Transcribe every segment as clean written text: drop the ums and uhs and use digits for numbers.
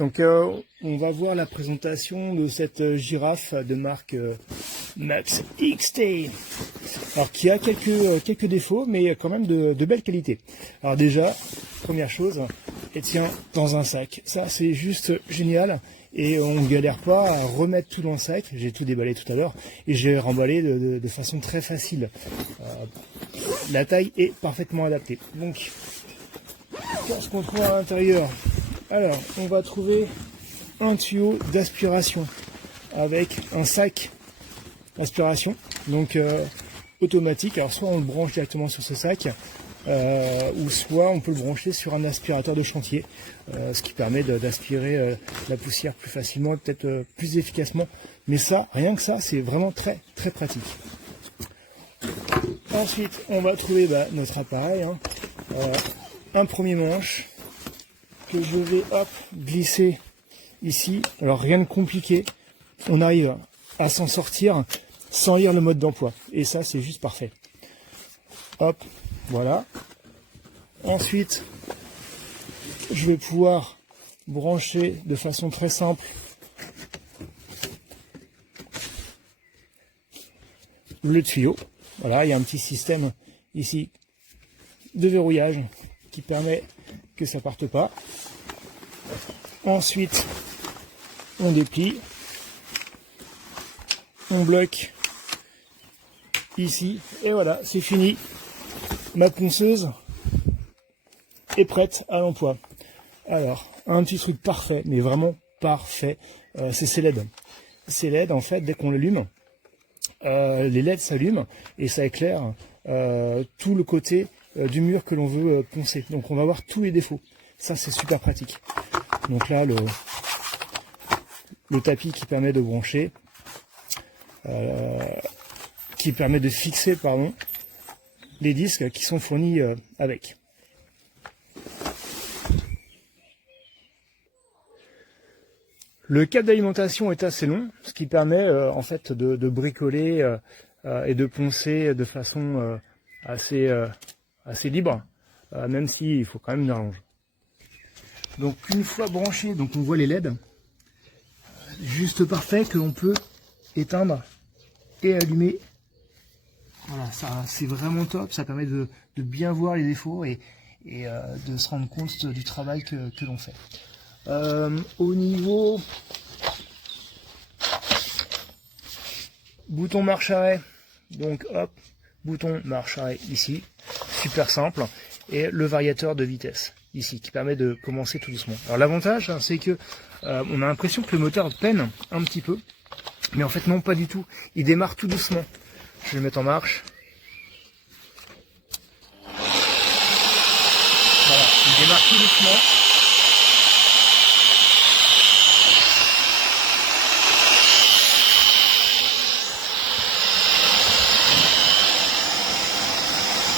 Donc on va voir la présentation de cette girafe de marque Max XT. Alors qui a quelques défauts, mais quand même de belle qualité. Alors déjà, première chose, elle tient dans un sac. Ça c'est juste génial. Et on ne galère pas à remettre tout dans le sac. J'ai tout déballé tout à l'heure et j'ai remballé de façon très facile. La taille est parfaitement adaptée. Donc, qu'est-ce qu'on trouve à l'intérieur? Alors, on va trouver un tuyau d'aspiration avec un sac d'aspiration, donc automatique. Alors, soit on le branche directement sur ce sac, ou soit on peut le brancher sur un aspirateur de chantier, ce qui permet d'aspirer la poussière plus facilement et peut-être plus efficacement. Mais ça, rien que ça, c'est vraiment très très pratique. Ensuite, on va trouver notre appareil, un premier manche que je vais glisser ici. Alors rien de compliqué, on arrive à s'en sortir sans lire le mode d'emploi. Et ça, c'est juste parfait. Hop, voilà. Ensuite, je vais pouvoir brancher de façon très simple le tuyau. Voilà, il y a un petit système ici de verrouillage qui permet que ça parte pas. Ensuite, on déplie, on bloque ici et voilà, c'est fini. Ma ponceuse est prête à l'emploi. Alors, un petit truc parfait, mais vraiment parfait, c'est ces LED. Ces LED, en fait, dès qu'on l'allume, les LED s'allument et ça éclaire tout le côté du mur que l'on veut poncer. Donc on va voir tous les défauts. Ça c'est super pratique. Donc là le tapis qui permet de brancher, qui permet de fixer les disques qui sont fournis avec. Le câble d'alimentation est assez long, ce qui permet en fait de bricoler et de poncer de façon assez libre, même s'il faut quand même une rallonge. Donc une fois branché, donc on voit les LED, juste parfait, que l'on peut éteindre et allumer. Voilà, ça c'est vraiment top, ça permet de bien voir les défauts et de se rendre compte du travail que l'on fait. Au niveau bouton marche-arrêt, donc hop, bouton marche-arrêt ici, super simple, et le variateur de vitesse ici qui permet de commencer tout doucement. Alors l'avantage, c'est que on a l'impression que le moteur peine un petit peu, mais en fait non, pas du tout, il démarre tout doucement. Je vais le mettre en marche. Voilà, il démarre tout doucement.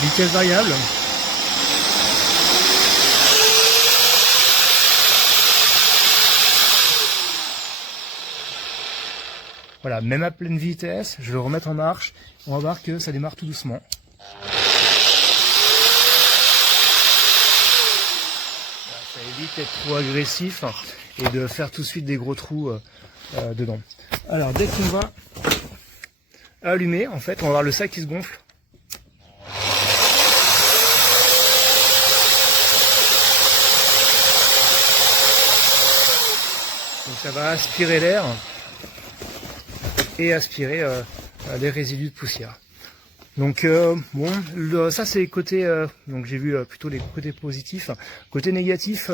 Vitesse variable. Voilà, même à pleine vitesse, je vais le remettre en marche. On va voir que ça démarre tout doucement. Voilà, ça évite d'être trop agressif et de faire tout de suite des gros trous dedans. Alors, dès qu'on va allumer, en fait, on va voir le sac qui se gonfle. Donc ça va aspirer l'air et aspirer les résidus de poussière. Donc bon, ça c'est côté, donc j'ai vu plutôt les côtés positifs. Côté négatif,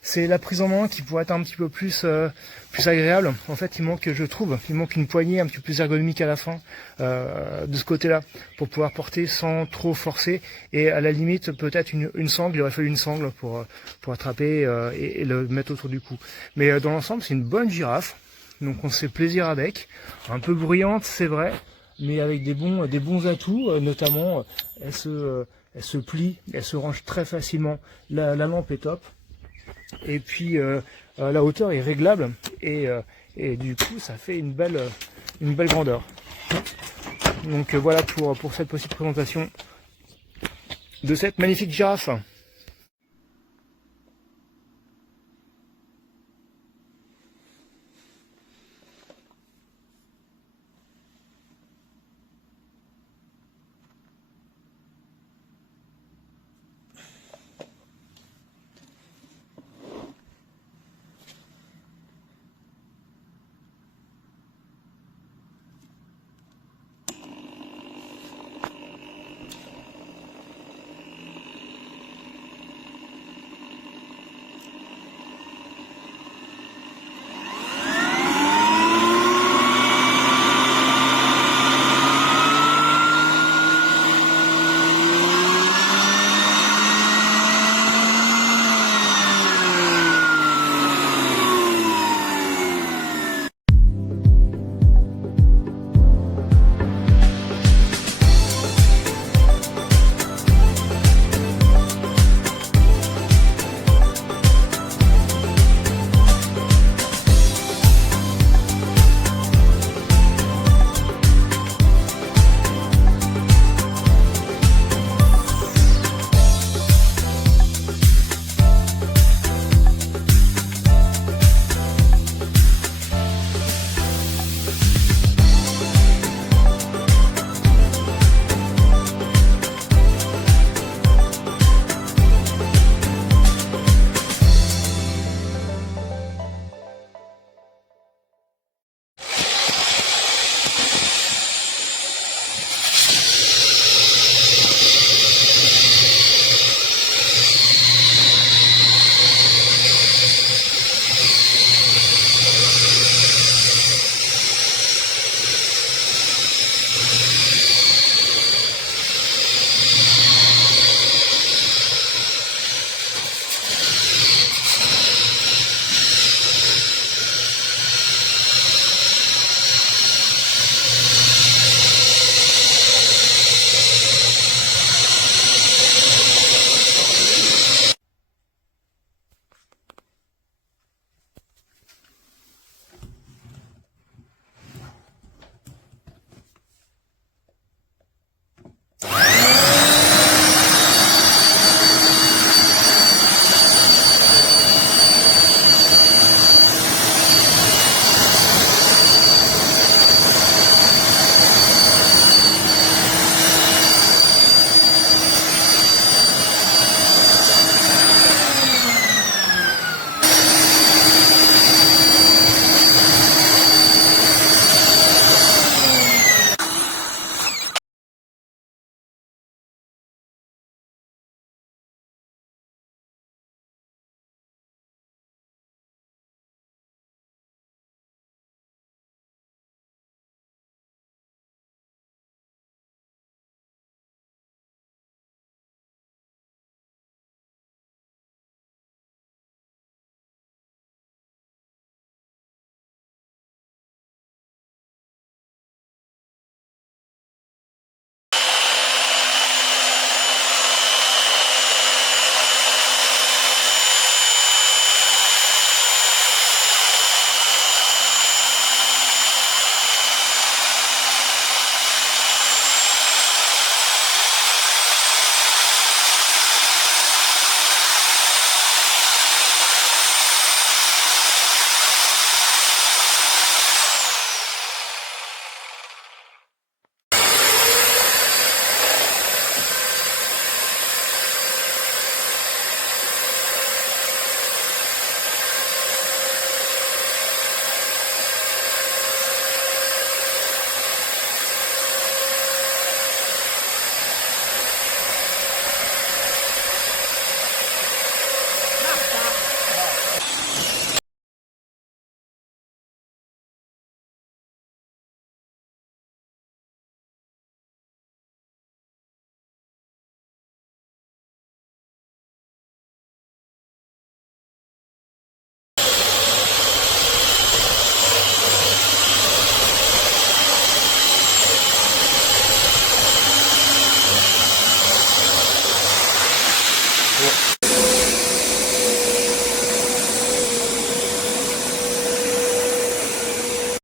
c'est la prise en main qui pourrait être un petit peu plus agréable. En fait, il manque une poignée un petit peu plus ergonomique à la fin de ce côté-là pour pouvoir porter sans trop forcer. Et à la limite, peut-être une sangle. Il aurait fallu une sangle pour attraper et le mettre autour du cou. Mais dans l'ensemble, c'est une bonne girafe. Donc on se fait plaisir avec. Un peu bruyante, c'est vrai, mais avec des bons atouts, notamment elle se plie, elle se range très facilement, la lampe est top, et puis la hauteur est réglable, et du coup ça fait une belle grandeur. Donc voilà pour cette petite présentation de cette magnifique girafe.